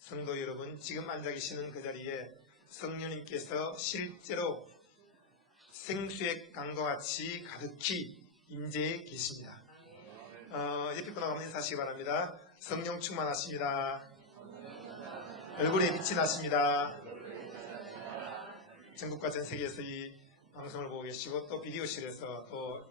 성도 여러분, 지금 앉아 계시는 그 자리에 성령님께서 실제로 생수의 강과 같이 가득히 임재해 계십니다. 옆에 분하고 한번 인사하시기 바랍니다. 성령 충만하십니다. 얼굴에 빛이 나십니다. 전국과 전 세계에서 이 방송을 보고 계시고 또 비디오실에서 또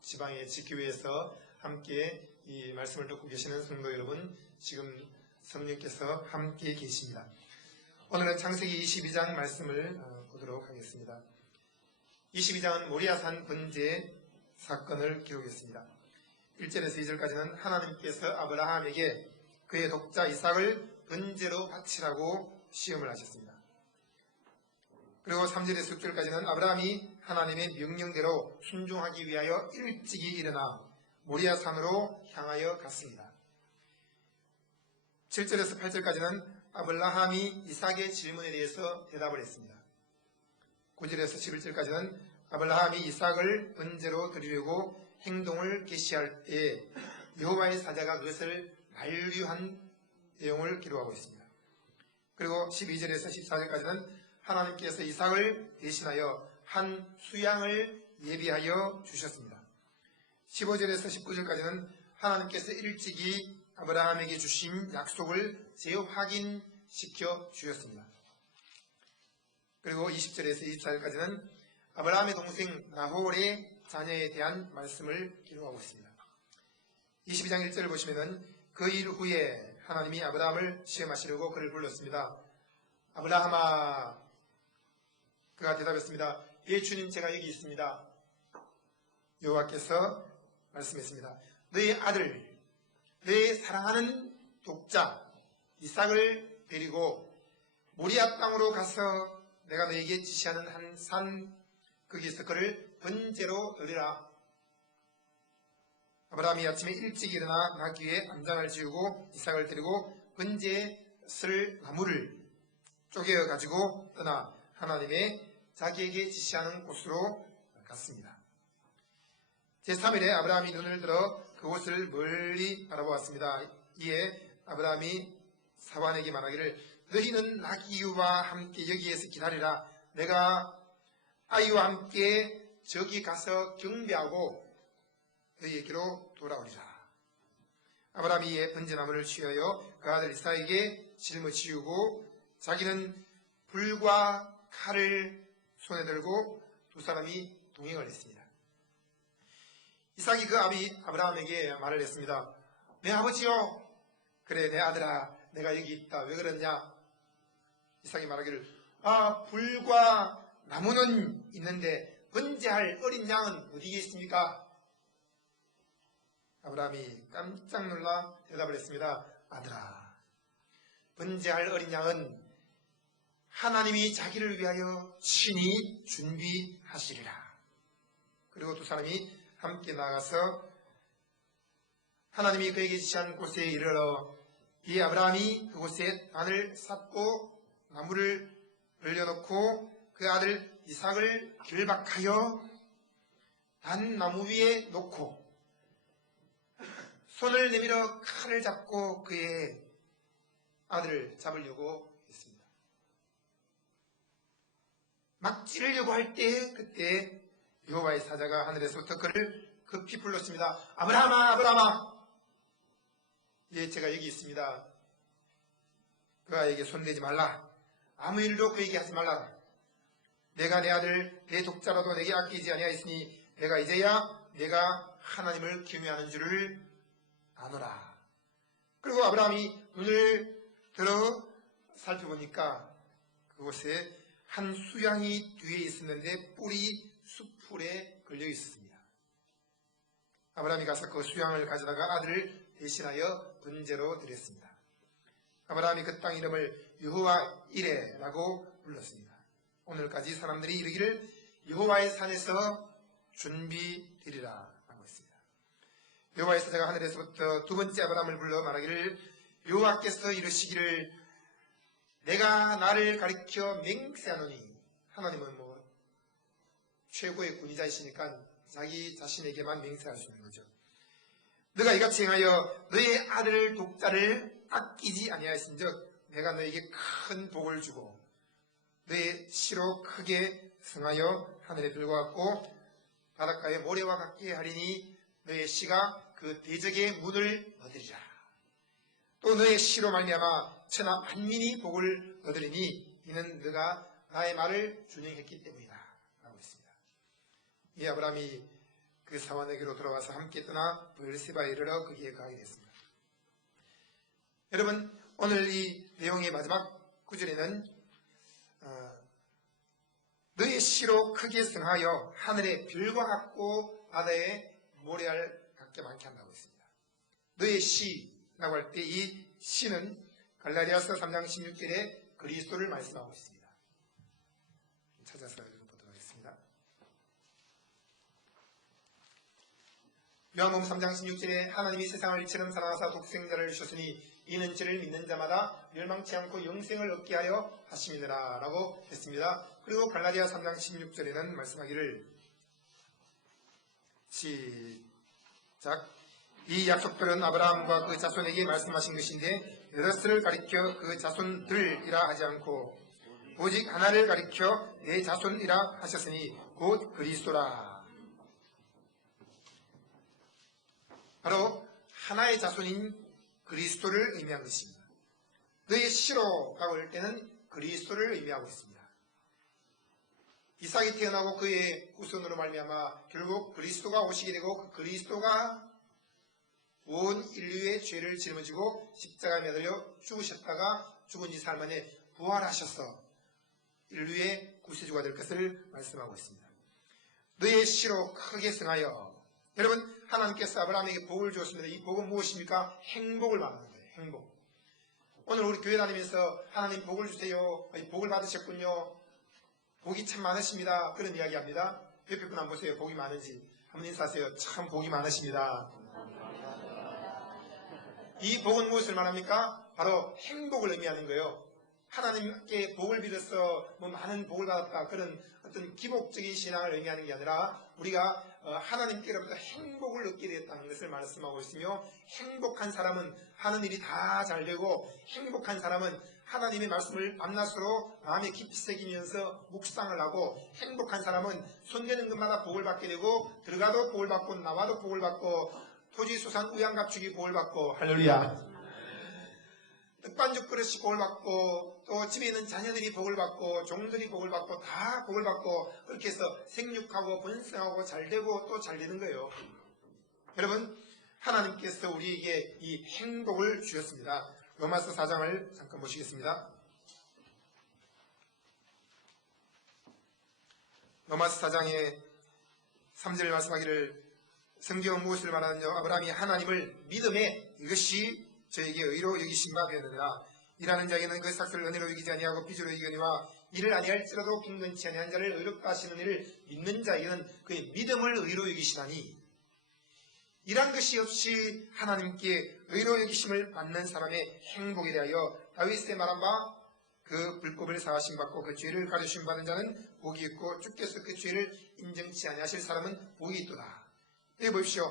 지방의 지교회에서 함께 이 말씀을 듣고 계시는 성도 여러분, 지금 성령께서 함께 계십니다. 오늘은 창세기 22장 말씀을 보도록 하겠습니다. 22장은 모리아산 번제 사건을 기록했습니다. 1절에서 2절까지는 하나님께서 아브라함에게 그의 독자 이삭을 번제로 바치라고 시험을 하셨습니다. 그리고 3절에서 6절까지는 아브라함이 하나님의 명령대로 순종하기 위하여 일찍이 일어나 모리아산으로 향하여 갔습니다. 7절에서 8절까지는 아브라함이 이삭의 질문에 대해서 대답을 했습니다. 9절에서 11절까지는 아브라함이 이삭을 번제로 드리려고 행동을 개시할 때에 여호와의 사자가 그것을 만류한 내용을 기록하고 있습니다. 그리고 12절에서 14절까지는 하나님께서 이삭을 대신하여 한 수양을 예비하여 주셨습니다. 15절에서 19절까지는 하나님께서 일찍이 아브라함에게 주신 약속을 재확인시켜 주셨습니다. 그리고 20절에서 24절까지는 아브라함의 동생 나홀의 자녀에 대한 말씀을 기록하고 있습니다. 22장 1절을 보시면은 그 일 후에 하나님이 아브라함을 시험하시려고 그를 불렀습니다. 아브라함아, 그가 대답했습니다. 예, 주님, 제가 여기 있습니다. 여호와께서 말씀했습니다. 너의 아들, 너의 사랑하는 독자 이삭을 데리고 모리아 땅으로 가서 내가 너에게 지시하는 한 산 거기에서 그를 번제로 드리라. 아브라함이 아침에 일찍 일어나 나귀에 암장을 지우고 이삭을 데리고 번제에 쓸 나무를 쪼개어 가지고 떠나 하나님의 자기에게 지시하는 곳으로 갔습니다. 제3일에 아브라함이 눈을 들어 그곳을 멀리 바라보았습니다. 이에 아브라함이 사환에게 말하기를 너희는 나귀와 함께 여기에서 기다리라. 내가 아이와 함께 저기 가서 경배하고 너희에게로 돌아오리라. 아브라함이 이에 번제나무를 취하여 그 아들 이삭에게 짊어지우고 자기는 불과 칼을 손에 들고 두 사람이 동행을 했습니다. 이삭이 그 아브라함에게 말을 했습니다. 내 아버지요. 그래, 내 아들아, 내가 여기 있다. 왜 그러냐? 이삭이 말하기를 불과 나무는 있는데 번제할 어린 양은 어디에 있습니까? 아브라함이 깜짝 놀라 대답을 했습니다. 아들아, 번제할 어린 양은 하나님이 자기를 위하여 친히 준비하시리라. 그리고 두 사람이 함께 나가서 하나님이 그에게 지시한 곳에 이르러 이 아브라함이 그곳에 단을 쌓고 나무를 올려놓고 그 아들 이삭을 결박하여 단 나무 위에 놓고 손을 내밀어 칼을 잡고 그의 아들을 잡으려고 했습니다. 막 찌르려고 할 때 그때 여호와의 사자가 하늘에서부터 그를 급히 불렀습니다. 아브라함아, 아브라함아. 예, 제가 여기 있습니다. 그 아이에게 손대지 말라. 아무 일도 그에게 하지 말라. 내가 내 아들, 내 독자라도 내게 아끼지 아니하였으니 내가 이제야 내가 하나님을 경외하는 줄을 아노라. 그리고 아브라함이 눈을 들어 살펴보니까 그곳에 한 수양이 뒤에 있었는데 뿔이 수풀에 걸려 있었습니다. 아브라함이 가서 그 수양을 가져다가 아들을 대신하여 번제로 드렸습니다. 아브라함이 그 땅 이름을 여호와 이레라고 불렀습니다. 오늘까지 사람들이 이르기를 여호와의 산에서 준비되리라 하고 있습니다. 여호와의 사자가 하늘에서부터 두 번째 아브라함을 불러 말하기를 여호와께서 이르시기를 내가 나를 가리켜 맹세하노니, 하나님은 최고의 군의자이시니까 자기 자신에게만 맹세할 수 있는 거죠. 너가 이같이 행하여 너의 아들 독자를 아끼지 아니하였은즉 내가 너에게 큰 복을 주고 너의 씨로 크게 성하여 하늘의 별과 같고 바닷가의 모래와 같게 하리니 너의 씨가 그 대적의 문을 얻으리라. 또 너의 씨로 말미암아 천하 만민이 복을 얻으리니 이는 너가 나의 말을 준행했기 때문이다 라고 했습니다. 이 아브라함이 그 사원에게로 돌아와서 함께 떠나 브엘세바에 이르러 거기에 가게 됐습니다. 여러분, 오늘 이 내용의 마지막 구절에는 너의 씨로 크게 성하여 하늘의 별과 같고 바다의 모래알 같게 많게 한다고 했습니다. 너의 씨라고 할 때 이 씨는 갈라디아서 3장 16절에 그리스도를 말씀하고 있습니다. 찾아서 읽어보도록 하겠습니다. 요한복음 3장 16절에 하나님이 세상을 이처럼 사랑하사 독생자를 주셨으니 이는 저를 믿는 자마다 멸망치 않고 영생을 얻게 하려 하심이니라 라고 했습니다. 그리고 갈라디아 3장 16절에는 말씀하기를 시작 이 약속들은 아브라함과 그 자손에게 말씀하신 것인데 여럿을 가리켜 그 자손들이라 하지 않고 오직 하나를 가리켜 내 자손이라 하셨으니 곧 그리스도라. 바로 하나의 자손인 그리스도를 의미한 것입니다. 너의 씨로라고 할 때는 그리스도를 의미하고 있습니다. 이삭이 태어나고 그의 후손으로 말미암아 결국 그리스도가 오시게 되고 그 그리스도가 온 인류의 죄를 짊어지고 십자가에 매달려 죽으셨다가 죽은 지 사흘 만에 부활하셔서 인류의 구세주가 될 것을 말씀하고 있습니다. 너의 씨로 크게 성하여. 여러분, 하나님께서 아브라함에게 복을 주었습니다. 이 복은 무엇입니까? 행복을 말하는 거예요. 행복. 오늘 우리 교회 다니면서 하나님 복을 주세요. 복을 받으셨군요. 복이 참 많으십니다. 그런 이야기 합니다. 옆에 분 한번 보세요. 복이 많은지. 한번 인사하세요. 참 복이 많으십니다. 이 복은 무엇을 말합니까? 바로 행복을 의미하는 거예요. 하나님께 복을 빌어서 많은 복을 받았다. 그런 어떤 기복적인 신앙을 의미하는 게 아니라 우리가 하나님께로부터 행복을 얻게 되었다는 것을 말씀하고 있으며, 행복한 사람은 하는 일이 다 잘 되고, 행복한 사람은 하나님의 말씀을 밤낮으로 마음에 깊이 새기면서 묵상을 하고, 행복한 사람은 손대는 것마다 복을 받게 되고, 들어가도 복을 받고 나와도 복을 받고 토지 수산 우양갑축이 복을 받고, 할렐루야. 떡반죽 그릇이 복을 받고, 또 집에 있는 자녀들이 복을 받고, 종들이 복을 받고, 다 복을 받고, 그렇게 해서 생육하고 번성하고 잘되고 또 잘되는 거예요. 여러분, 하나님께서 우리에게 이 행복을 주셨습니다. 로마서 4장을 잠깐 보시겠습니다. 로마서 4장의 3절 말씀하기를, 성경은 무엇을 말하느냐? 아브라함이 하나님을 믿음에 이것이 저에게 의로 여기심과 되느니라. 일하는 자에게는 그 삭슬을 은혜로 여기지 아니하고 빚으로 여기거니와 이를 아니할지라도 경건치 아니한 자를 의롭다 하시는 이를 믿는 자에게는 그의 믿음을 의로 여기시나니, 이란 것이 없이 하나님께 의로 여기심을 받는 사람의 행복에 대하여 다윗의 말한 바 그 불법을 사하심 받고 그 죄를 가르심 받은 자는 복이 있고 주께서 그 죄를 인정치 아니하실 사람은 복이 있도다. 여기 보십시오.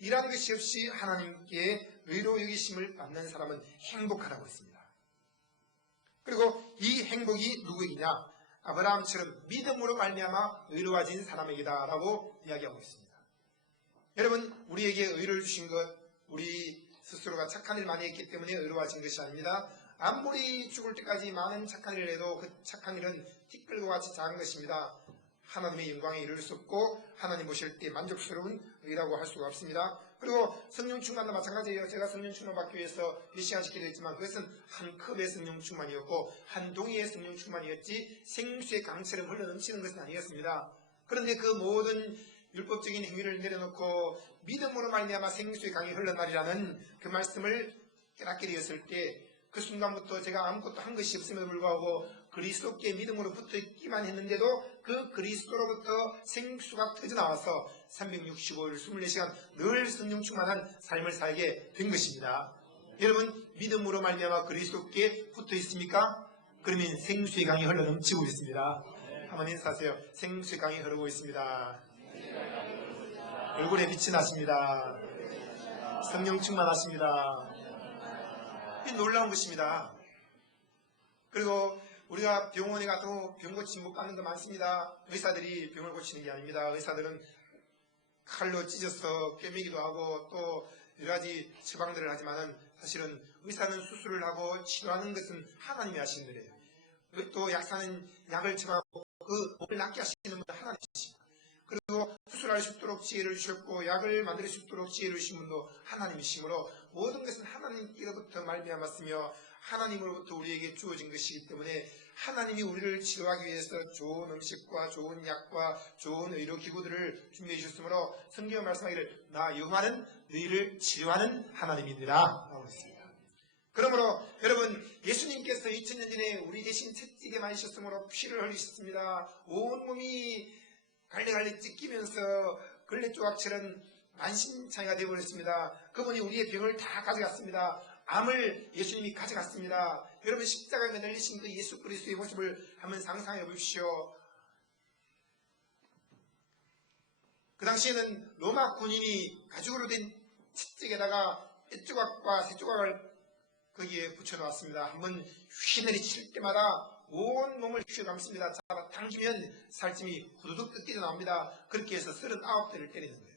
이란 것이 없이 하나님께 의로 여기심을 받는 사람은 행복하다고 했습니다. 그리고 이 행복이 누구이냐? 아브라함처럼 믿음으로 말미암아 의로워진 사람에게다 라고 이야기하고 있습니다. 여러분, 우리에게 의를 주신 것, 우리 스스로가 착한 일 많이 했기 때문에 의로워진 것이 아닙니다. 아무리 죽을 때까지 많은 착한 일을 해도 그 착한 일은 티끌과 같이 작은 것입니다. 하나님의 영광에 이를 수 없고 하나님 보실 때 만족스러운 의라고 할 수가 없습니다. 그리고 성령 충만도 마찬가지예요. 제가 성령 충만 받기 위해서 몇 시간씩 기도했지만 그것은 한 컵의 성령 충만이었고 한 동이의 성령 충만이었지 생수의 강처럼 흘러넘치는 것은 아니었습니다. 그런데 그 모든 율법적인 행위를 내려놓고 믿음으로 말미암아 생수의 강이 흘러나리라는 그 말씀을 깨닫게 되었을 때, 그 순간부터 제가 아무것도 한 것이 없음에도 불구하고 그리스도께 믿음으로 붙어 있기만 했는데도 그 그리스도로부터 생수가 터져나와서 365일 24시간 늘 성령 충만한 삶을 살게 된 것입니다. 여러분, 믿음으로 말미암아 그리스도께 붙어 있습니까? 그러면 생수의 강이 흘러넘치고 있습니다. 한번 인사하세요. 생수의 강이 흐르고 있습니다. 얼굴에 빛이 나십니다. 성령 충만하십니다. 이 놀라운 것입니다. 그리고 우리가 병원에 가도 병 고침 못 받는 거 많습니다. 의사들이 병을 고치는 게 아닙니다. 의사들은 칼로 찢어서 꿰매기도 하고 또 여러 가지 처방들을 하지만은 사실은 의사는 수술을 하고 치료하는 것은 하나님이 하시는 일이에요. 또 약사는 약을 처방하고 그 몸을 낫게 하시는 분은 하나님이십니다. 그리고 수술할 수 있도록 지혜를 주셨고 약을 만들 수 있도록 지혜를 주신 분도 하나님이시므로 모든 것은 하나님께로부터 말미암았으며 하나님으로부터 우리에게 주어진 것이기 때문에 하나님이 우리를 치료하기 위해서 좋은 음식과 좋은 약과 좋은 의료기구들을 준비해 주셨으므로 성경에 말씀하기를 나 여호와는 너희를 치료하는 하나님이니라 라고 했습니다. 그러므로 여러분 예수님께서 2000년 전에 우리 대신 채찍에 맞으셨으므로 피를 흘리셨습니다. 온 몸이 갈래갈래 찢기면서 걸레조각처럼 만신창이가 되어버렸습니다. 그분이 우리의 병을 다 가져갔습니다. 암을 예수님이 가져갔습니다. 여러분 십자가에 매달리신 그 예수 그리스도의 모습을 한번 상상해 보십시오. 그 당시에는 로마 군인이 가죽으로 된 채찍에다가 뼈조각과 새조각을 거기에 붙여놓았습니다. 한번 휘내리칠 때마다 온 몸을 휘감습니다. 잡아 당기면 살찜이 후두둑 뜯기져 나옵니다. 그렇게 해서 39대를 때리는 거예요.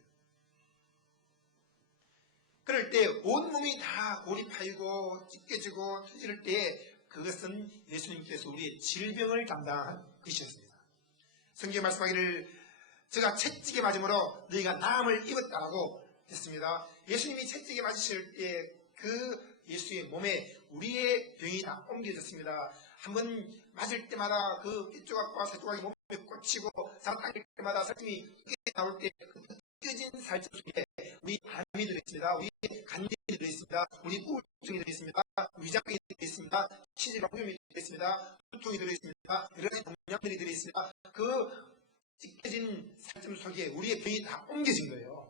그럴 때 온몸이 다 골이 파이고 찢겨지고 터질 때 그것은 예수님께서 우리의 질병을 담당한 것이었습니다. 성경에 말씀하기를 제가 채찍에 맞음으로 너희가 나음을 입었다고 했습니다. 예수님이 채찍에 맞으실 때 그 예수의 몸에 우리의 병이 다 옮겨졌습니다. 한번 맞을 때마다 그 삐조각과 새조각이 몸에 꽂히고 잡아당길 때마다 살찜이 나올 때 찢겨진 살찜 속에 우리 암이 들어있습니다. 우리 간질이 들어있습니다. 우리 우울증이 들어있습니다. 위장이 들어있습니다. 치질병이 들어있습니다. 두통이 들어있습니다. 여러 가지 동량들이 들어있습니다. 그 찢겨진 살찜 속에 우리의 병이 다 옮겨진 거예요.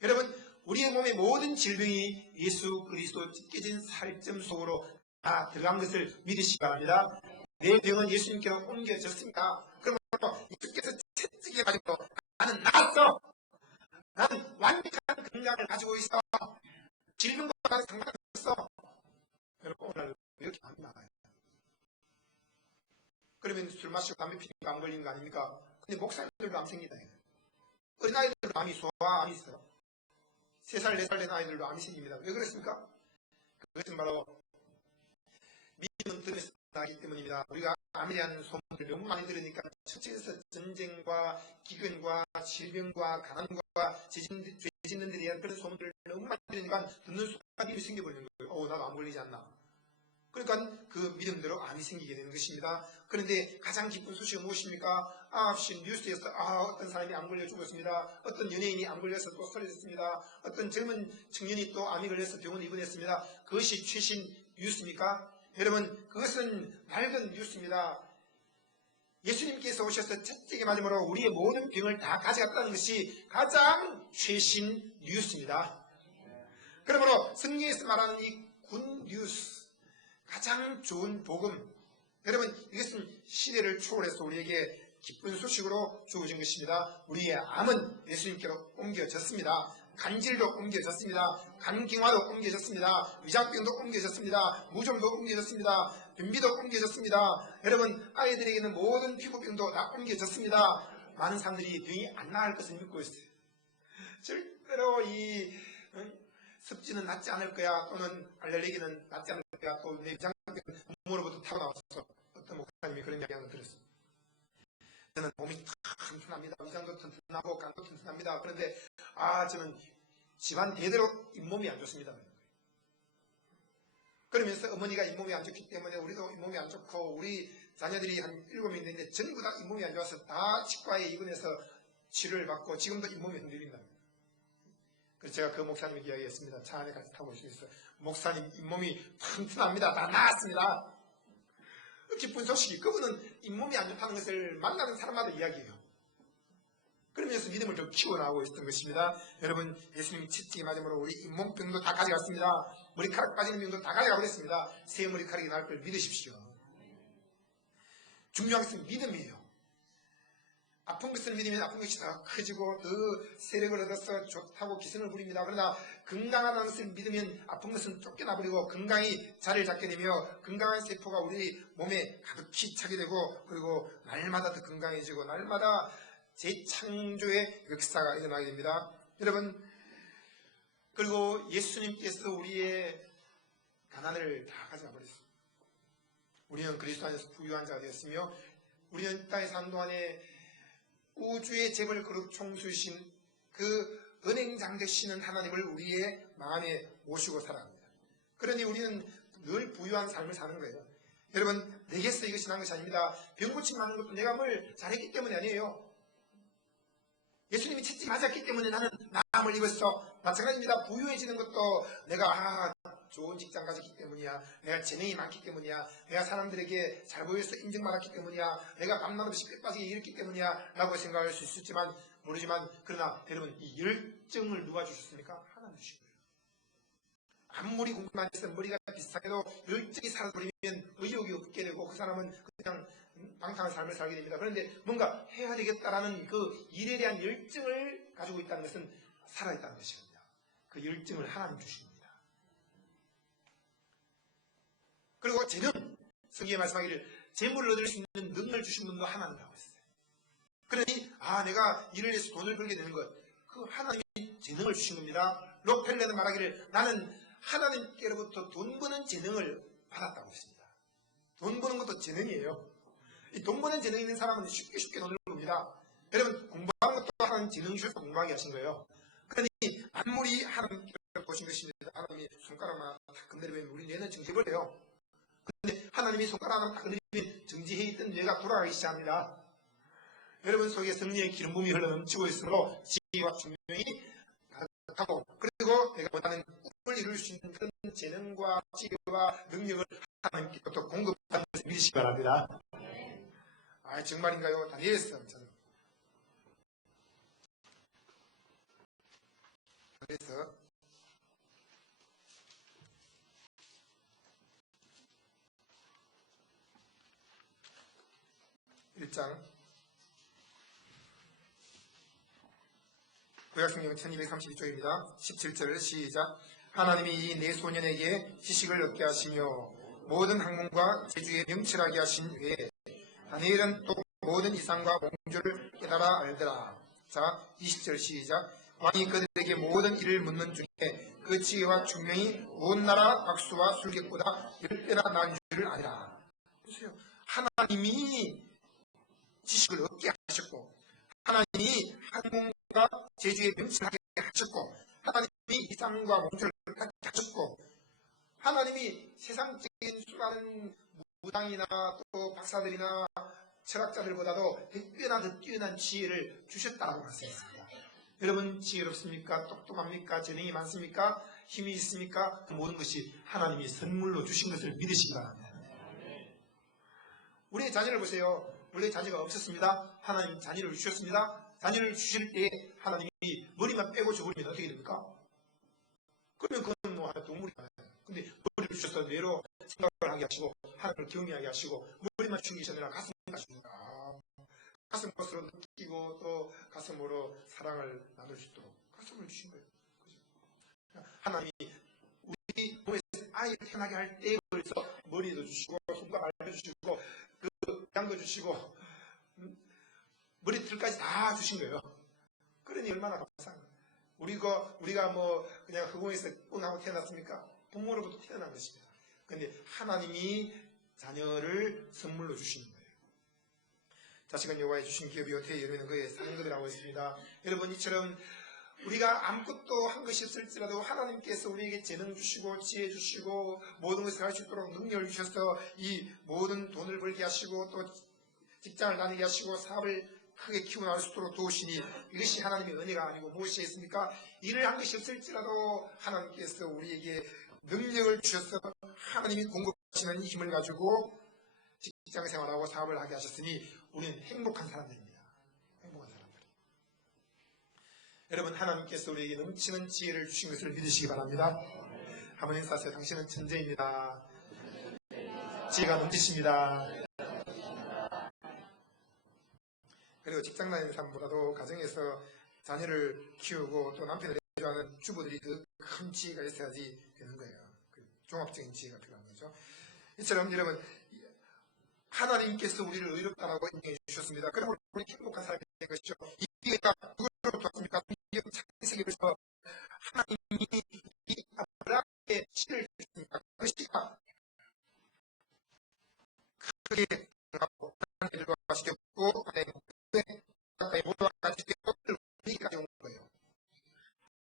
여러분 우리의 몸의 모든 질병이 예수 그리스도 찢겨진 살점 속으로 다 들어간 것을 믿으시기 바랍니다. 내 병은 예수님께로 옮겨졌습니다. 그러므로 예수께서 채찍에 가지고 나는 나았어. 나는 완벽한 건강을 가지고 있어. 질병과 나는 상관없어. 여러분 오늘 이렇게 안 나와요. 그러면 술 마시고 담배 피는 거 안 걸리는 거 아닙니까? 근데 목사님들도 암 생긴다. 어린아이들도 암이 암이 있어요. 3살, 4살 된 아이들도 암이 생깁니다. 왜 그렇습니까? 그것은 바로 믿음은 들에서 나기 때문입니다. 우리가 암에 대한 소문을 너무 많이 들으니까 첫째에서 전쟁과 기근과 질병과 가난과 죄 짓는 데 대한 그런 소문들을 너무 많이 들으니까 듣는 순간 믿음이 생겨버리는 거예요. 나도 암 걸리지 않나. 그러니까 그 믿음대로 암이 생기게 되는 것입니다. 그런데 가장 기쁜 소식은 무엇입니까? 뉴스에서 어떤 사람이 암 걸려 죽었습니다. 어떤 연예인이 암 걸려서 또 쓰러졌습니다. 어떤 젊은 청년이 또 암이 걸려서 병원에 입원했습니다. 그것이 최신 뉴스입니까? 여러분 그것은 낡은 뉴스입니다. 예수님께서 오셔서 채찍에 맞음으로 우리의 모든 병을 다 가져갔다는 것이 가장 최신 뉴스입니다. 그러므로 성경에서 말하는 이 굿뉴스 가장 좋은 복음 여러분 이것은 시대를 초월해서 우리에게 기쁜 소식으로 주어진 것입니다. 우리의 암은 예수님께로 옮겨졌습니다. 간질도 옮겨졌습니다. 간경화도 옮겨졌습니다. 위장병도 옮겨졌습니다. 무좀도 옮겨졌습니다. 변비도 옮겨졌습니다. 여러분 아이들에게는 모든 피부병도 다 옮겨졌습니다. 많은 사람들이 병이 안 나을 것을 믿고 있어요. 절대로 이 습지는 낫지 않을 거야 또는 알레르기는 낫지 않을 거야 또 내 위장병은 몸으로부터 타고나왔어. 어떤 목사님이 그런 이야기를 들었어요. 저는 몸이 튼튼합니다. 위장도 튼튼하고 간도 튼튼합니다. 그런데 저는 집안 대대로 잇몸이 안 좋습니다. 그러면서 어머니가 잇몸이 안 좋기 때문에 우리도 잇몸이 안 좋고 우리 자녀들이 한 7명 있는데 전부 다 잇몸이 안 좋아서 다 치과에 입원해서 치료를 받고 지금도 잇몸이 흔들린다. 그래서 제가 그 목사님에게 이야기했습니다. 차 안에 같이 타고 있어요. 목사님 잇몸이 튼튼합니다. 다 나았습니다. 기쁜 소식이 그분은 잇몸이 안 좋다는 것을 만나는 사람마다 이야기해요. 그러면서 믿음을 좀 키워나가고 있었던 것입니다. 여러분 예수님이 채찍에 맞음으로 우리 잇몸병도 다 가져갔습니다. 머리카락 빠지는 병도 다 가져가 버렸습니다. 새 머리카락이 나올 걸 믿으십시오. 중요한 것은 믿음이에요. 아픈 것을 믿으면 아픈 것이 더 커지고 더 세력을 얻어서 좋다고 기승을 부립니다. 그러나 건강하다는 것을 믿으면 아픈 것은 쫓겨나버리고 건강이 자리를 잡게 되며 건강한 세포가 우리 몸에 가득히 차게 되고 그리고 날마다 더 건강해지고 날마다 재창조의 역사가 일어나게 됩니다. 여러분, 그리고 예수님께서 우리의 가난을 다 가져가 버렸습니다. 우리는 그리스도 안에서 부유한 자가 되었으며 우리는 땅에 사는 동안에 우주의 재벌 그룹 총수이신 그 은행장 되시는 하나님을 우리의 마음에 모시고 살아갑니다. 그러니 우리는 늘 부유한 삶을 사는 거예요. 여러분, 내게서 이것이 난 것이 아닙니다. 병고침 맞는 것도 내가 뭘 잘했기 때문이 아니에요. 예수님이 채찍 맞았기 때문에 나는 나음을 입었어. 마찬가지입니다. 부유해지는 것도 내가 좋은 직장 가졌기 때문이야. 내가 재능이 많기 때문이야. 내가 사람들에게 잘 보여서 인정받았기 때문이야. 내가 밤낮없이 뼈 빠지게 일했기 때문이야 라고 생각할 수 있을지만 모르지만 그러나 여러분, 이 열정을 누가 주셨습니까? 하나님 주신 거예요. 아무리 공부만 해서 머리가 비슷하게도 열정이 사라져버리면 의욕이 없게 되고 그 사람은 그냥 방탕한 삶을 살게 됩니다. 그런데 뭔가 해야 되겠다라는 그 일에 대한 열정을 가지고 있다는 것은 살아있다는 것이거든요. 그 열정을 하나님 주신 겁니다. 그리고 재능, 성경에 말씀하기를 재물을 얻을 수 있는 능력을 주신 분도 하나님이라고 했어요. 그러니 내가 일을 해서 돈을 벌게 되는 것, 그 하나님이 재능을 주신 겁니다. 록펠러는 말하기를 나는 하나님께로부터 돈 버는 재능을 받았다고 했습니다. 돈 버는 것도 재능이에요. 이 돈 버는 재능 있는 사람은 쉽게 돈을 법니다. 여러분, 공부하는 것도 하나님 재능 주셔서 공부하게 하신 거예요. 그러니 아무리 하나님께로 보신 것입니다. 하나님이 손가락만 탁 건드리면 우리 뇌는 정지해버려요. 그런데 하나님이 손가락만 탁 건드리면 정지해 있던 뇌가 돌아가기 시작합니다. 여러분 속에 성령의 기름 부음이 흘러넘치고 있으므로 지혜와 총명이 가득하고 그리고 내가 원하는 꿈을 이룰 수 있는 그런 재능과 지혜와 능력을 하나님께로부터 공급하는 것을 믿으시기 바랍니다. 정말인가요? 다니엘서 저는 그래서 1장 구약성경 1232쪽입니다. 17절 시작. 하나님이 이 네 소년에게 지식을 얻게 하시며 모든 학문과 재주에 명철하게 하신 후에 다니엘은 또 모든 이상과 몽주를 깨달아 알더라. 자, 20절 시작. 왕이 그들에게 모든 일을 묻는 중에 그 지혜와 총명이 온 나라 박수와 술객보다 10배나 나은 줄을 아니라. 보세요. 하나님이 지식을 얻게 하셨고 하나님이 학문과 재주에 명철하게 하셨고 하나님이 이상과 몽주를 갖게 하셨고 하나님이 세상적인 수많은 무당이나 또 박사들이나 철학자들보다도 100배나 더 뛰어난 지혜를 주셨다고 말씀했습니다. 여러분, 지혜롭습니까? 똑똑합니까? 재능이 많습니까? 힘이 있습니까? 그 모든 것이 하나님이 선물로 주신 것을 믿으시기 바랍니다. 우리의 자녀를 보세요. 원래 자녀가 없었습니다. 하나님 자녀를 주셨습니다. 자녀를 주실 때 하나님이 머리만 빼고 줘버리면 어떻게 됩니까? 그러면 그건 뭐 동물이 아니에요. 근데 머리를 주셔서 뇌로 생각을 하게 하시고 하나님을 경외하게 하시고 머리만 주기 전에 가슴을 주십니다. 가슴 것으로 느끼고 또 가슴으로 사랑을 나눌 수 있도록 가슴을 주신 거예요. 그죠? 하나님이 우리 몸에서 아이를 태어나게 할 때 그래서 머리도 주시고 손가락도 주시고 그 양도 주시고 머리털까지 다 주신 거예요. 그러니 얼마나 감사한 거예요. 우리가 뭐 그냥 흑공에서 뻥하고 태어났습니까? 부모로부터 태어난 것입니다. 그런데 하나님이 자녀를 선물로 주시는 거예요. 자식은 여호와의 주신 기업이 어떻게 여러분은 그의 사는 것이라고 했습니다. 여러분, 이처럼 우리가 아무것도 한 것이 없을지라도 하나님께서 우리에게 재능 주시고 지혜 주시고 모든 것을 할 수 있도록 능력을 주셔서 이 모든 돈을 벌게 하시고 또 직장을 다니게 하시고 사업을 크게 키워나갈 수 있도록 도우시니 이것이 하나님의 은혜가 아니고 무엇이겠습니까? 일을 한 것이 없을지라도 하나님께서 우리에게 능력을 주셔서 하나님이 공급하시는 힘을 가지고 직장 생활하고 사업을 하게 하셨으니 우리는 행복한 사람들입니다. 행복한 사람들. 여러분, 하나님께서 우리에게 넘치는 지혜를 주신 것을 믿으시기 바랍니다. 한번 인사하세요. 당신은 천재입니다. 지혜가 넘치십니다. 그리고 직장 다니는 사람보다도 가정에서 자녀를 키우고 또 남편을 대조하는 주부들이 더 큰 지혜가 있어야지 되는 거예요. 그 종합적인 지혜가 필요한 거죠. 이처럼 여러분, 하나님께서 우리를 의롭다라고 인정해 주셨습니다. 그러면 우리 행복한 사람이 된 것이죠. 이가 누구로부터 왔습니까? 창세기에서 하나님이 이 아브라함의 씨를 주셨습니다. 그 씨가 크게 들어가고 하나님들과 같이 되었고 가까이 모두와 같이 되었고 우리까지 온 거예요.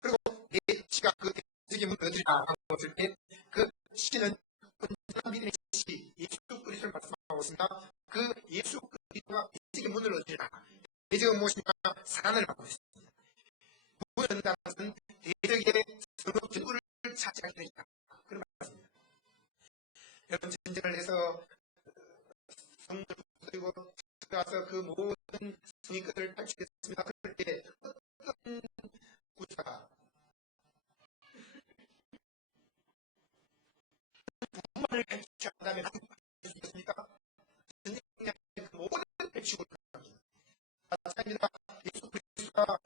그리고 내 씨가 그 대적의 문을 얻으리라 하고 했을 때 그 씨는 온전한 믿음의 씨 예수 그리스도를 말씀하고 있습니다. 그 예수 그리스도가 대적의 문을 얻으리라. 대적은 무엇입니까? 사단을 받고 있습니다. 문을 얻는다는 것은 대적의 성읍 전부를 차지하게 되니까 그런 말씀입니다. 여러분, 전쟁을 해서 성을 부수고 들어가서 그 모든 성의권을 탈취했습니다. 그럴 때 어떤 구사가 부만을 탈취한 다음에 하겠습니까? 전쟁의 그 모든 탈취를 합니다. 마찬가지입니다. 예수 그리스도가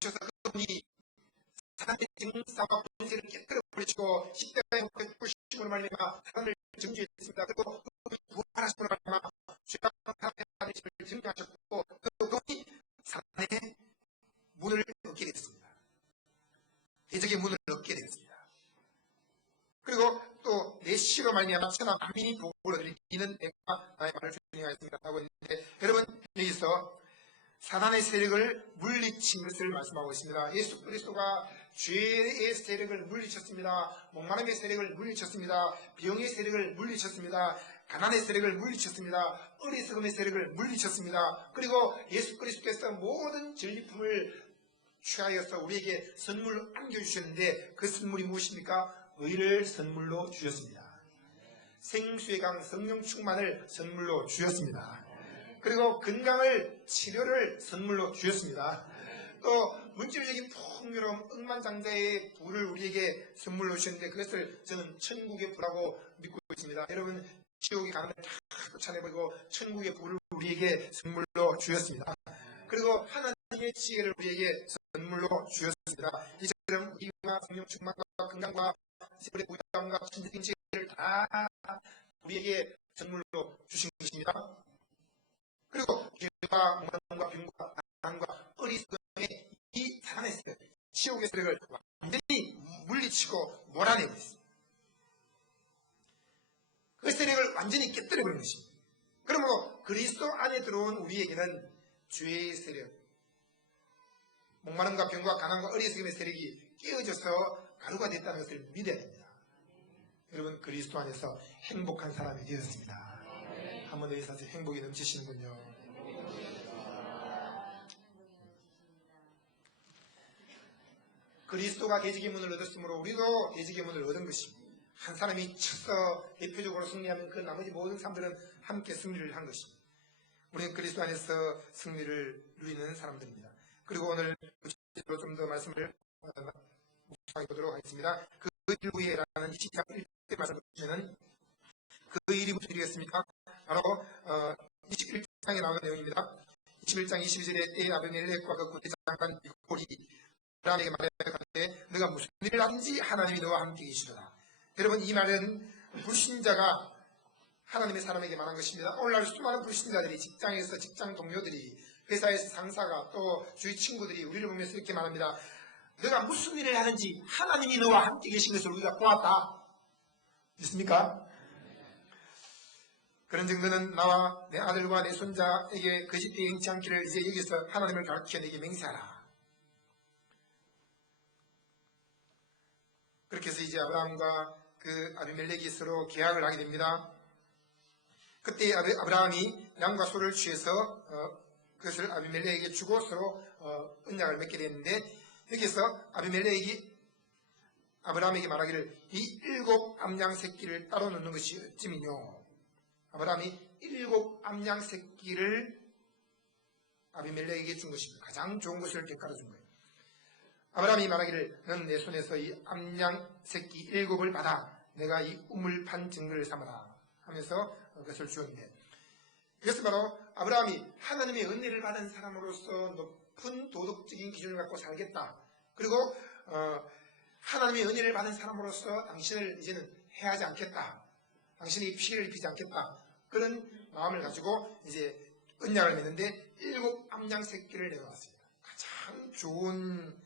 오셔서 그분이 사단의 증사와 권세를 깨뜨려 버리시고 십자가에 못 죽으심으로 말미암아 사단을 정죄했습니다. 그리고 그분이 부활하심으로 말미암아 죄가 사단의 하나님을 증명하셨고 그분이 사단의 문을 얻게 됐습니다. 대적의 문을 얻게 됐습니다. 그리고 또 내 씨로 말미암아 천하 만민이 복을 얻으리. 이는 내가 나의 말을 준행하였습니다 하고 있는데, 여러분, 여기서 사단의 세력을 물리친 것을 말씀하고 있습니다. 예수 그리스도가 죄의 세력을 물리쳤습니다. 목마름의 세력을 물리쳤습니다. 병의 세력을 물리쳤습니다. 가난의 세력을 물리쳤습니다. 어리석음의 세력을 물리쳤습니다. 그리고 예수 그리스도께서 모든 전리품을 취하여서 우리에게 선물로 안겨주셨는데 그 선물이 무엇입니까? 의를 선물로 주셨습니다. 생수의 강 성령 충만을 선물로 주셨습니다. 그리고 건강을, 치료를 선물로 주셨습니다. 또 물질적인 풍요로움, 억만장자의 부를 우리에게 선물로 주셨는데 그것을 저는 천국의 부라고 믿고 있습니다. 여러분, 지옥의 가난을 다 쫓아내버리고 천국의 부를 우리에게 선물로 주셨습니다. 그리고 하나님의 지혜를 우리에게 선물로 주셨습니다. 이처럼 우리가 성령 충만과 건강과 세월의 부담과 신적인 지혜를 다 우리에게 선물로 주신 것입니다. 그리고 죄와 목마름과 병과 가난과 어리석음의 이 사단의 세력, 지옥의 세력을 완전히 물리치고 몰아내고 있습니다. 그 세력을 완전히 깨뜨려버린 것입니다. 그러므로 그리스도 안에 들어온 우리에게는 죄의 세력, 목마름과 병과 가난과 어리석음의 세력이 깨어져서 가루가 됐다는 것을 믿어야 됩니다. 여러분, 그리스도 안에서 행복한 사람이 되었습니다. 한번 더 인사하세요. 행복이 넘치시는군요. 그리스도가 대적의 문을 얻었으므로 우리도 대적의 문을 얻은 것입니다. 한 사람이 쳐서 대표적으로 승리하면 그 나머지 모든 사람들은 함께 승리를 한 것입니다. 우리는 그리스도 안에서 승리를 누리는 사람들입니다. 그리고 오늘 구체적으로 좀 더 말씀을 묵상해 보도록 하겠습니다. 그 일부에라는 20장 1절 말씀을 보시면 그 일이 무슨 일이겠습니까? 바로 21장에 나오는 내용입니다. 21장 22절에 때 아비멜렉과 그 군대 장관 미골이 아브라함에게 말하되 너가 무슨 일을 하는지 하나님이 너와 함께 계시도다. 여러분, 이 말은 불신자가 하나님의 사람에게 말한 것입니다. 오늘날 수많은 불신자들이 직장에서 직장 동료들이 회사에서 상사가 또 주위 친구들이 우리를 보면서 이렇게 말합니다. 너가 무슨 일을 하는지 하나님이 너와 함께 계신 것을 우리가 보았다. 믿습니까? 그런 정도는 나와 내 아들과 내 손자에게 거짓되이 행치 않기를 이제 여기서 하나님을 가르쳐 내게 맹세하라. 그렇게 해서 이제 아브라함과 그 아비멜렉이 서로 계약을 하게 됩니다. 그때 아브라함이 양과 소를 취해서 그것을 아비멜렉에게 주고 서로 언약을 맺게 됐는데, 여기서 아비멜렉이 아브라함에게 말하기를 이 7 암양 새끼를 따로 놓는 것이 어찌미뇨. 아브라함이 7 암양 새끼를 아비멜렉에게 준 것입니다. 가장 좋은 것을 대가로 준 거예요. 아브라함이 말하기를 너는 내 손에서 이 암양 새끼 7을 받아 내가 이 우물 판 증거를 삼아라 하면서 그것을 주었는데, 이것은 바로 아브라함이 하나님의 은혜를 받은 사람으로서 높은 도덕적인 기준을 갖고 살겠다. 그리고 하나님의 은혜를 받은 사람으로서 당신을 이제는 해하지 않겠다. 당신이 피해를 입히지 않겠다. 그런 마음을 가지고 이제 언약을 맺는데 7 암양 새끼를 내놓았습니다. 가장 좋은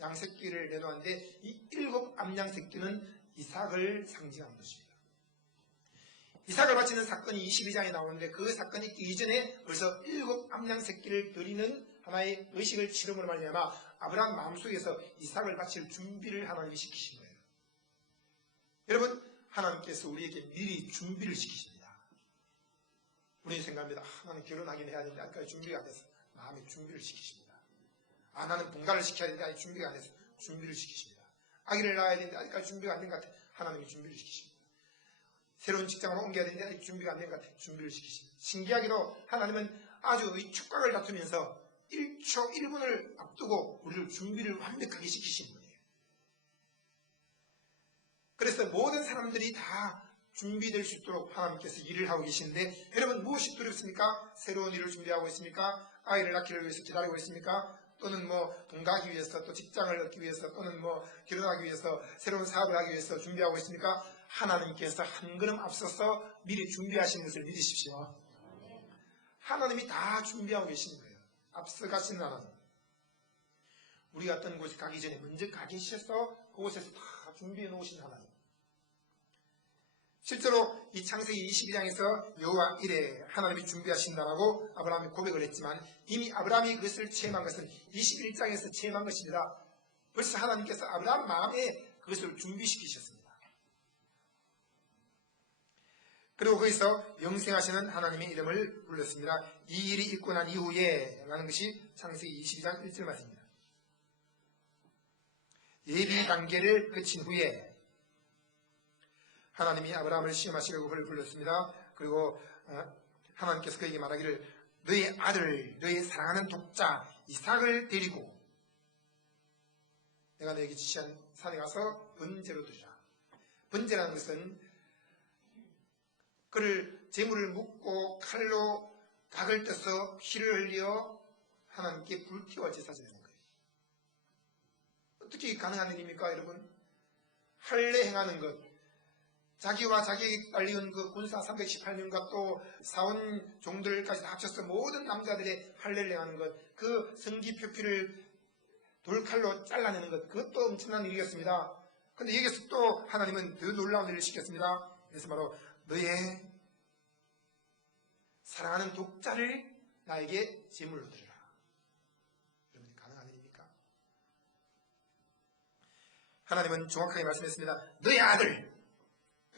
양 새끼를 내놓았는데 이 7 암양 새끼는 이삭을 상징하는 것입니다. 이삭을 바치는 사건이 22장에 나오는데 그 사건이 있기 이전에 벌써 7 암양 새끼를 드리는 하나의 의식을 치름으로 말미암아 아브라함 마음속에서 이삭을 바칠 준비를 하나님이 시키신 거예요. 여러분, 하나님께서 우리에게 미리 준비를 시키십니다. 우리는 생각합니다. 나는 결혼하긴 해야 되는데 아직까지 준비가 안 돼서 마음의 준비를 시키십니다. 나는 분가를 시켜야 되는데 아직 준비가 안 돼서 준비를 시키십니다. 아기를 낳아야 되는데 아직까지 준비가 안 된 것 같아. 하나님이 준비를 시키십니다. 새로운 직장으로 옮겨야 되는데 아직 준비가 안 된 것 같아. 준비를 시키십니다. 신기하게도 하나님은 아주 이 축각을 다투면서 1초 1분을 앞두고 우리를 준비를 완벽하게 시키시는 거예요. 그래서 모든 사람들이 다 준비될 수 있도록 하나님께서 일을 하고 계시는데 여러분 무엇이 두렵습니까? 새로운 일을 준비하고 있습니까? 아이를 낳기를 위해서 기다리고 있습니까? 또는 동가하기 위해서 또 직장을 얻기 위해서 또는 결혼하기 위해서 새로운 사업을 하기 위해서 준비하고 있습니까? 하나님께서 한 걸음 앞서서 미리 준비하시는 것을 믿으십시오. 하나님이 다 준비하고 계시는 거예요. 앞서가시는 하나님. 우리가 어떤 곳에 가기 전에 먼저 가 계셔서 그곳에서 다 준비해 놓으신 하나님. 실제로 이 창세기 22장에서 여호와 이래 하나님이 준비하신다라고 아브라함이 고백을 했지만 이미 아브라함이 그것을 체험한 것은 21장에서 체험한 것입니다. 벌써 하나님께서 아브라함 마음에 그것을 준비시키셨습니다. 그리고 거기서 영생하시는 하나님의 이름을 불렀습니다. 이 일이 있고 난 이후에 라는 것이 창세기 22장 1절 말씀입니다. 예비 단계를 거친 후에 하나님이 아브라함을 시험하시려고 그를 불렀습니다. 그리고 하나님께서 그에게 말하기를 너의 아들, 너의 사랑하는 독자 이삭을 데리고 내가 너에게 지시한 산에 가서 번제로 드리라. 번제라는 것은 그를 재물을 묻고 칼로 각을 떠서 피를 흘려 하나님께 불태워 제사 드리는 거예요. 어떻게 가능한 일입니까, 여러분? 할례 행하는 것, 자기와 자기 딸리온 그 군사 318명과 또 사원 종들까지 다 합쳐서 모든 남자들의 할례를 행하는 것, 그 성기 표피를 돌칼로 잘라내는 것, 그것도 엄청난 일이었습니다. 그런데 여기서 또 하나님은 더 놀라운 일을 시켰습니다. 그래서 바로 너의 사랑하는 독자를 나에게 제물로 드리라. 여러분, 가능한 일입니까? 하나님은 정확하게 말씀했습니다. 너의 아들.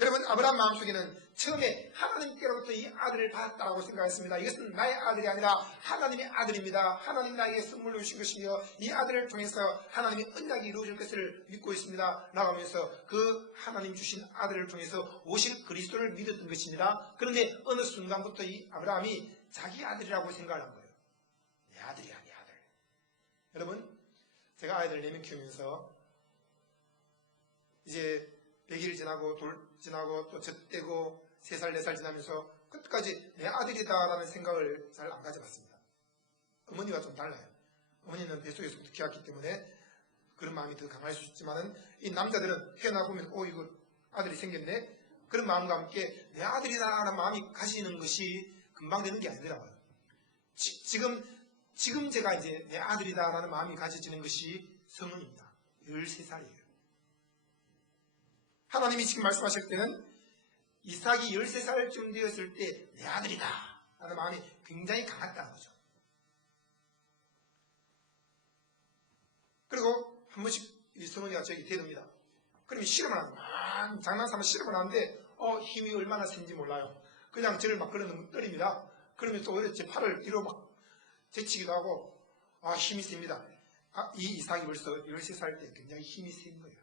여러분, 아브라함 마음속에는 처음에 하나님께로부터 이 아들을 받았다고 생각했습니다. 이것은 나의 아들이 아니라 하나님의 아들입니다. 하나님 나에게 선물로 주신 것이며 이 아들을 통해서 하나님의 언약이 이루어질 것을 믿고 있습니다. 나가면서 그 하나님 주신 아들을 통해서 오실 그리스도를 믿었던 것입니다. 그런데 어느 순간부터 이 아브라함이 자기 아들이라고 생각을 한 거예요. 내 아들이야, 내 아들. 여러분, 제가 아이들 4명 키우면서 이제 100일 지나고 돌 지나고 또 젖대고 3살 4살 지나면서 끝까지 내 아들이다라는 생각을 잘 안 가져봤습니다. 어머니와 좀 달라요. 어머니는 뱃속에서부터 키웠기 때문에 그런 마음이 더 강할 수 있지만은 이 남자들은 태어나보면 이거 아들이 생겼네? 그런 마음과 함께 내 아들이다라는 마음이 가지는 것이 금방 되는 게 아니더라고요. 지금 제가 이제 내 아들이다라는 마음이 가져지는 것이 성은입니다. 13살이에요. 하나님이 지금 말씀하실 때는 이삭이 13살쯤 되었을 때 내 아들이다 라는 마음이 굉장히 강했다는 거죠. 그리고 한 번씩 이 성은이가 저에게 대듭니다. 그러면 실험을 합니다. 장난삼아 실험을 하는데 힘이 얼마나 센지 몰라요. 그냥 저를 막 그러는 때립니다. 그러면 또 오히려 제 팔을 뒤로 막 제치기도 하고 힘이 셉니다. 이 이삭이 벌써 13살 때 굉장히 힘이 센 거예요.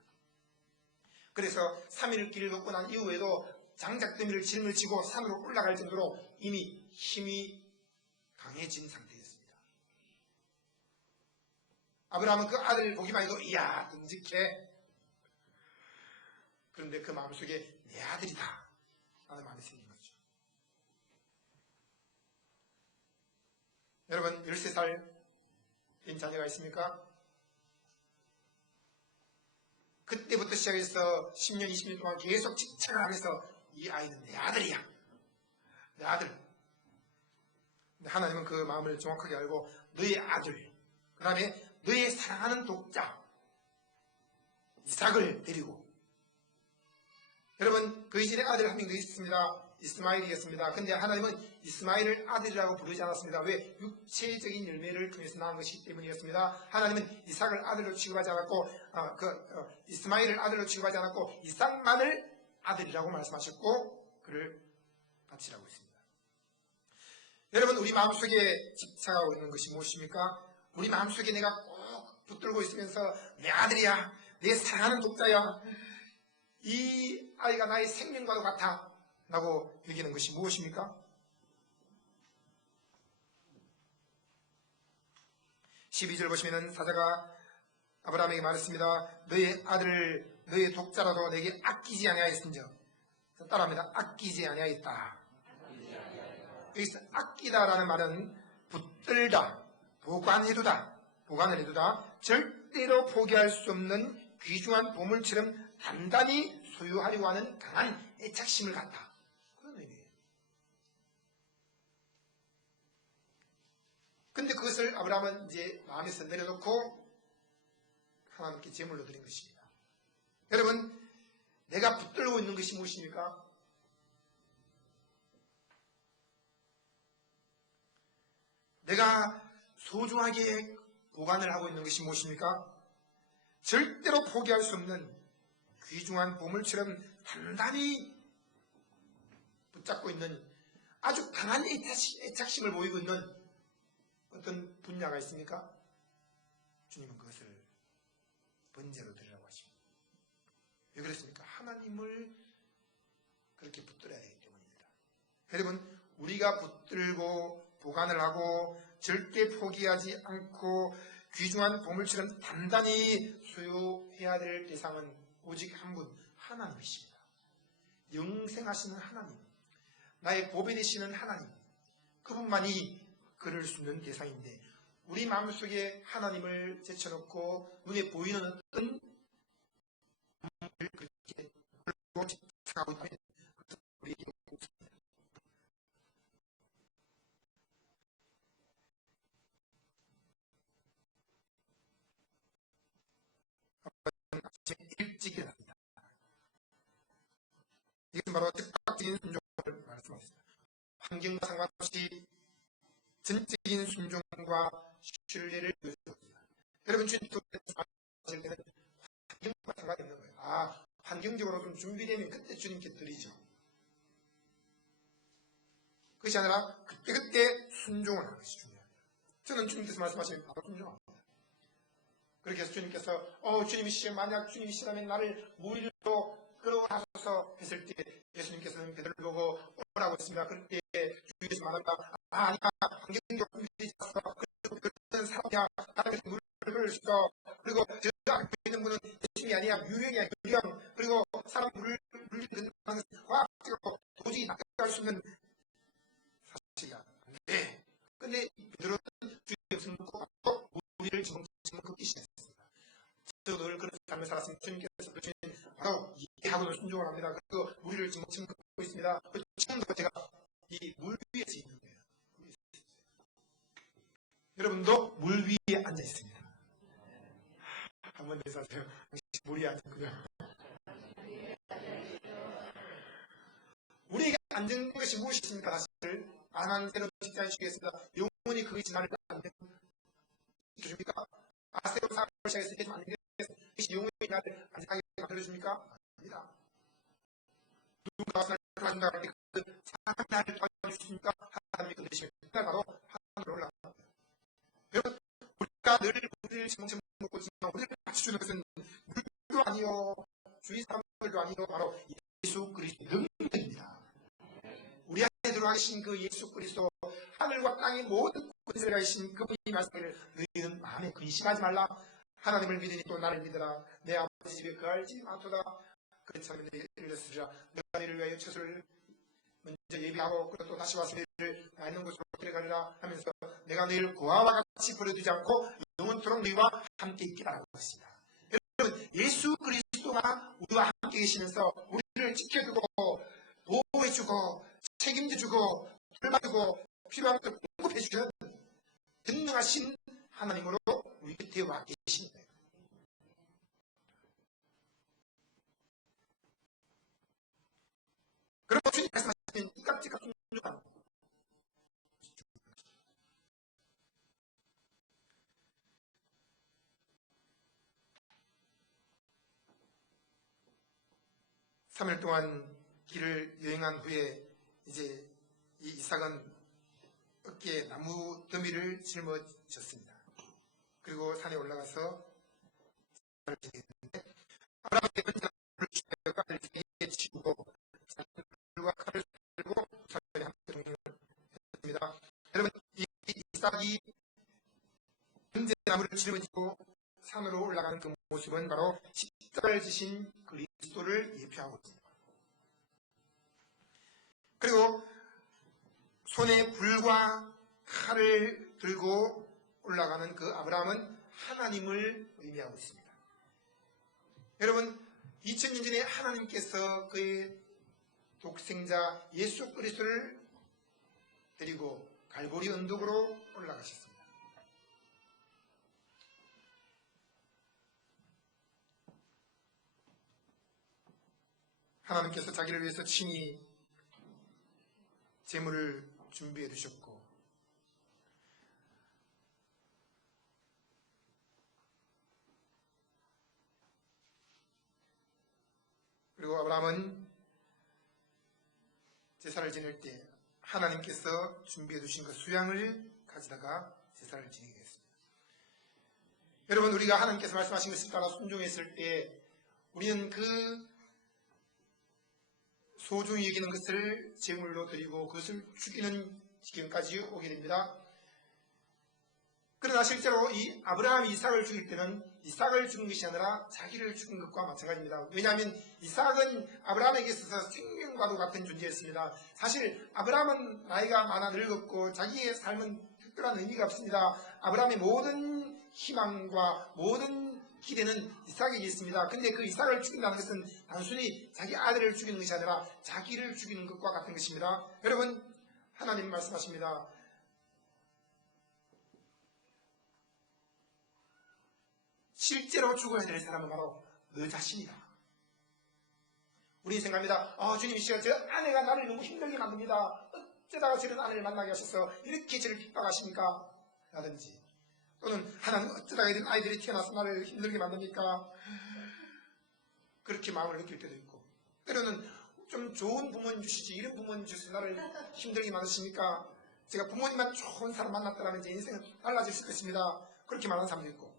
그래서 3일 길을 걷고 난 이후에도 장작더미를 짊어지고 산으로 올라갈 정도로 이미 힘이 강해진 상태였습니다. 아브라함은 그 아들을 보기만 해도 이야 듬직해. 그런데 그 마음속에 내 아들이다 라는 마음이 생긴 거죠. 여러분 13살 된 자녀가 있습니까? 그때부터 시작해서 10년, 20년 동안 계속 집착을 하면서 이 아이는 내 아들이야. 내 아들. 근데 하나님은 그 마음을 정확하게 알고 너의 아들, 그 다음에 너의 사랑하는 독자 이삭을 데리고, 여러분 그 이전에 아들 한 명 더 있습니다. 이스마일이었습니다. 근데 하나님은 이스마일을 아들이라고 부르지 않았습니다. 왜? 육체적인 열매를 통해서 낳은 것이기 때문이었습니다. 하나님은 이삭을 아들로 취급하지 않았고 이스마일을 아들로 취급하지 않았고 이삭만을 아들이라고 말씀하셨고 그를 바치라고 했습니다. 여러분 우리 마음속에 집착하고 있는 것이 무엇입니까? 우리 마음속에 내가 꼭 붙들고 있으면서 내 아들이야, 내 사랑하는 독자야, 이 아이가 나의 생명과도 같아 라고 여기는 것이 무엇입니까? 12절 보시면 사자가 아브라함에게 말했습니다. 너의 아들을 너의 독자라도 내게 아끼지 아니하였은즉, 따라합니다. 아끼지 아니하였다. 여기서 아끼다라는 말은 붙들다, 보관을 해두다, 절대로 포기할 수 없는 귀중한 보물처럼 단단히 소유하려고 하는 강한 애착심을 갖다. 그런 의미예요. 근데 그것을 아브라함은 이제 마음에서 내려놓고 하나님께 제물로 드린 것입니다. 여러분, 내가 붙들고 있는 것이 무엇입니까? 내가 소중하게 보관을 하고 있는 것이 무엇입니까? 절대로 포기할 수 없는 귀중한 보물처럼 단단히 붙잡고 있는 아주 강한 애착심을 보이고 있는 어떤 분야가 있습니까? 주님은 그것을 번제로 드리라고 하십니다. 왜 그랬습니까? 하나님을 그렇게 붙들어야 되기 때문입니다. 여러분, 우리가 붙들고 보관을 하고 절대 포기하지 않고 귀중한 보물처럼 단단히 소유해야 될 대상은 오직 한 분, 하나님이십니다. 영생하시는 하나님, 나의 보배 되시는 하나님, 그분만이 그럴 수 있는 대상인데, 우리 마음속에 하나님을 제쳐놓고 눈에 보이는 어떤 마음을 그렇게 들고 집착하고 있다면 우리 아침에 일찍 일어납니다. 이것은 바로 즉각적인 순종을 말씀하셨습니다. 환경과 상관없이 전적인 순종과 신뢰를 보여줍니다. 여러분, 주님께서 하실 때는 환경과 상관이 없는 거예요. 환경적으로 좀 준비되면 그때 주님께 드리죠. 그것이 아니라 그때 순종을 하는 것이 중요합니다. 저는 주님께서 말씀하시면 바로 순종합니다. 그렇게 해서 주님께서 주님이시면 만약 주님이시라면 나를 무리로 끌어가셔서 했을 때 예수님께서는 베드로를 보고 오라고 했습니다. 그때 주님께서 말합니다. 아니야, 환경적으로 준비되지 않았어. 그리고 그런 사람이야. 나를 물을 흘렸어. 그리고 저 앞에 있는 분은 예수님이 아니야, 유형이야, 유형. 그리고 사람 물을 흘리는 것은 과학적으로 도저히 낚아갈 수 없는 사실이야. 네. 근데 베드로는 주님의 말씀을 듣고 무리를 지금 걷기 시작했습니다. 저도 늘 그런 삶을 살았습니다. 주님께서 주신 바로 이해하고는 순종을 합니다. 그리고 무리를 지금 걷고 있습니다. 지금도 제가 이 물 위에서 있는 거예요. 여러분도 물 위에 앉아 있습니다. 한번 내사세요. 물 위에 앉았군요. 우리가 앉은 것이 무엇이십니까? 사실 안한대로 직장에 주겠습니다. 영원히 그것이 나를 안 되십니까? 아세요? 사람을 시작했을 때 좀 안 되겠습니다. 그것이 영원히 나를 안전하게 만들어줍니까? 아닙니다. 누군가 와서 나를 도와준다 할 때 그 사람이 나를 도와주십니까? 하나님이 건드리시면 그날 바로 하늘로 올라갑니다. 여러분, 우리가 늘 우리를 지금 먹고 있지만 우리를 맞춰주는 것은 물도 아니요, 주위 사람들도 아니요, 바로 예수 그리스도의 능력입니다. 우리 안에 들어와 계신 그 예수 그리스도, 하늘과 땅의 모든 권세를 가지신 그분이 말씀을 너희는 마음에 근심하지 말라. 하나님을 믿으니 또 나를 믿으라. 내 아버지 집에 거할지 않도다. 그렇다면 내게 일렀으리라. 내가 너를 위하여 처소를 먼저 예비하고 또 다시 와서 너를 있는 곳으로 데려가리라 하면서 내가 너희를 고아와 같이 버려두지 않고 영원토록 너희와 함께 있기라고 했습니다. 여러분, 예수 그리스도가 우리와 함께 계시면서 우리를 지켜주고 보호해주고 책임져주고 돌봐주고 필요한 것을 공급해주는 전능하신 하나님으로 우리 곁에 와 계십니다. 그리고 주님 말씀하신 이 깍지가 순종한 (3일) 동안 길을 여행한 후에 이제 이 이삭은 어깨에 나무 더미를 짊어졌습니다. 그리고 산에 올라가서 산을 지냈는데 아브라함의 나무를 주어가 이삭에게 치우고 산과 칼을 들고 산에 함께 동행을 했습니다. 여러분, 이 이삭이 번제 나무를 짊어지고 산으로 올라가는 그 모습은 바로 십자가를 지신 그리스도를 예표하고 있습니다. 그리고 손에 불과 칼을 들고 올라가는 그 아브라함은 하나님을 의미하고 있습니다. 여러분, 2000년 전에 하나님께서 그의 독생자 예수 그리스도를 데리고 갈보리 언덕으로 올라가셨습니다. 하나님께서 자기를 위해서 친히 제물을 준비해 두셨고, 그리고 아브라함은 제사를 지낼 때 하나님께서 준비해 두신 그 수양을 가지다가 제사를 지내게 됐습니다. 여러분, 우리가 하나님께서 말씀하신 것을 따라 순종했을 때 우리는 그 소중히 여기는 것을 제물로 드리고 그것을 죽이는 지경까지 오게 됩니다. 그러나 실제로 이 아브라함이 이삭을 죽일 때는 이삭을 죽은 것이 아니라 자기를 죽은 것과 마찬가지입니다. 왜냐하면 이삭은 아브라함에게 있어서 생명과도 같은 존재였습니다. 사실 아브라함은 나이가 많아 늙었고 자기의 삶은 특별한 의미가 없습니다. 아브라함의 모든 희망과 모든 기대는 이삭에게 있습니다. 근데 그 이삭을 죽인다는 것은 단순히 자기 아들을 죽이는 것이 아니라 자기를 죽이는 것과 같은 것입니다. 여러분, 하나님 말씀하십니다. 실제로 죽어야 될 사람은 바로 너 자신이다. 우리 생각합니다. 주님, 저 아내가 나를 너무 힘들게 만듭니다. 어쩌다가 저런 아내를 만나게 하셔서 이렇게 저를 핍박하십니까? 라든지, 또는 하나님 어쩌다가 이런 아이들이 태어나서 나를 힘들게 만듭니까? 그렇게 마음을 느낄 때도 있고, 때로는 좀 좋은 부모님 주시지 이런 부모님 주셔서 나를 힘들게 만드십니까? 제가 부모님만 좋은 사람 만났다면 제 인생은 달라질 수 있습니다. 그렇게 말하는 사람도 있고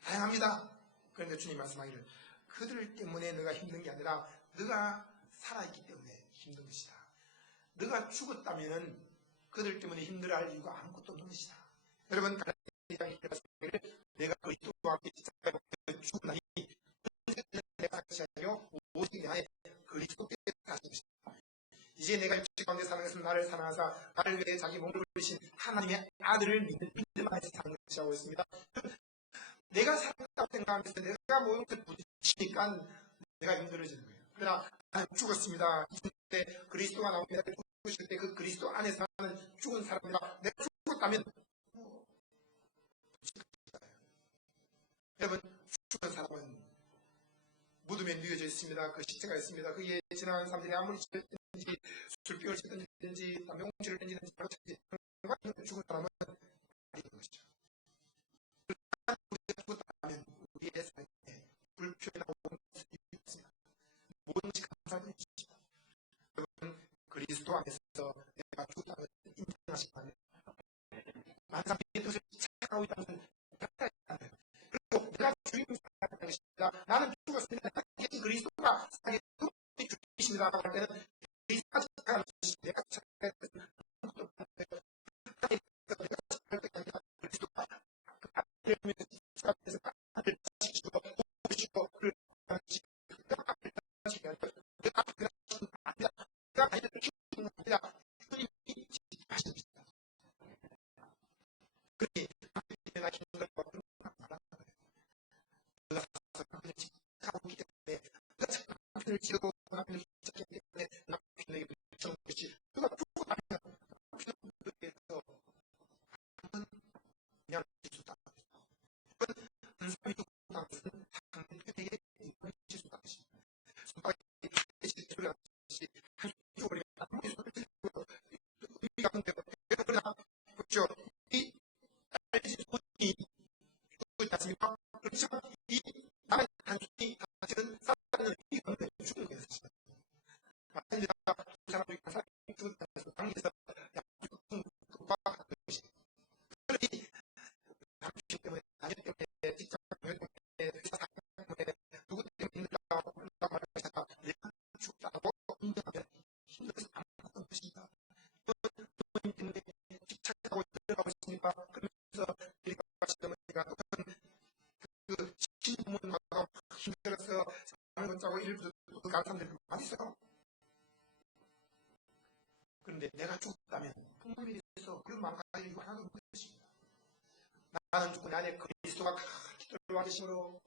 다양합니다. 그런데 주님 말씀하기를 그들 때문에 너가 힘든 게 아니라 너가 살아있기 때문에 힘든 것이다. 너가 죽었다면 그들 때문에 힘들어할 이유가 아무것도 없는 것이다. 여러분, 내가 그리스도와 함께 죽으나니 내가 사시 아니요 오직 내 안에 그리스도께서 사신 것이다. 이제 내가 육체 가운데 사는 것은 나를 사랑하사 나를 위해 자기 몸을 버리신 하나님의 아들을 믿는 믿음 안에서 사는 것이라고 했습니다. 내가 살았다고 생각하면서 내가 모든 것을 부딪히니까 내가 힘들어지는 거예요. 그러나 나는 죽었습니다. 이때 그리스도가 나옵니다. 죽으실 때 그 그리스도 안에서 사는 죽은 사람이다. 내가 죽었다면 여러분, 죽은 사람은 무덤에 누워져 있습니다. 그 시체가 있습니다. 거기에 지나가는 사람들이 아무리 쳤든지 술병을 쳤든지 명치를 던지든지 바로 죽은 사람은 아닌 것이죠. 우리가 죽었다면 우리의 삶에 불편이나 있습니다. 모든 것이 감사할 것입니다. 여러분, 그리스도 안에서 내가 죽었다는 것을 인정하시면 많은 사람들이 뜻을 착각하고 있다는 것은 그리고 내가 주인을 생각하는 것입니다. 나는 죽었습니다. 그리스도가 사랑의 주이십니다. 할 때는 그리스도가 착각하는 것입니다. 내가 착각할 때는 아무것도 없는데 내가 착각할 때가 아니라 그리스도가 그 아들을 위해서 아들을 지키시고 보시고 그를 하시고 내가 아들을 지키는 내가 아들을 지키는 아니다. 내가 아들을 지키는 아니다. 주님이 지키시는 것입니다. 것이 죽어버리면 아무리 의미가 안 되고 그러나 그렇죠. 이 딸린 손이 죽고 있지 않습니까? 그렇지만 이 남의 단순히 사실은 살아가는 의미가 없는 죽은 거예요. 사실은. 맞습니다. 그 사람들이 사람이 죽었다 해서 당에서 약속과 같은 것이 특별히 당신 때문에 자녀 때문에 직장 때문에 회사 때문에 누구 때문에 힘들다고 말할 것이다. 내가 죽다고 인정하면 힘들어서 아무것도 없습니다. 부모님 때문에 집착하고 들어가고 있으니까 그러면서 우리가 시어머니가 그 친부모님하고 힘들어서 잠을 못 자고 일부러 간 사람들이 많이 있어요. 그런데 내가 죽었다면 부모님에 대해서 그런 마음 가질 이유가 하나도 없는 것입니다. 나는 죽고 내 안에 그리스도가 기도를 와주심으로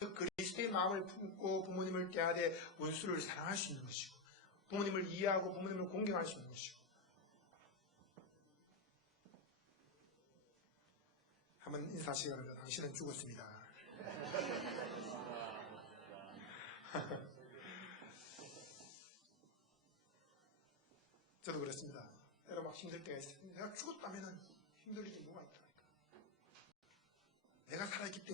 그 그리스도의 마음을 품고 부모님을 대하되 원수를 사랑할 수 있는 것이고 부모님을 이해하고 부모님을 공경할 수 있는 것이고 한번 인사하시기 바랍니다. 당신은 죽었습니다. 저도 그렇습니다. 때로 막 힘들 때가 있어요. 내가 죽었다면 힘들 일이 뭐가 있다. 내가 살아있기 때문에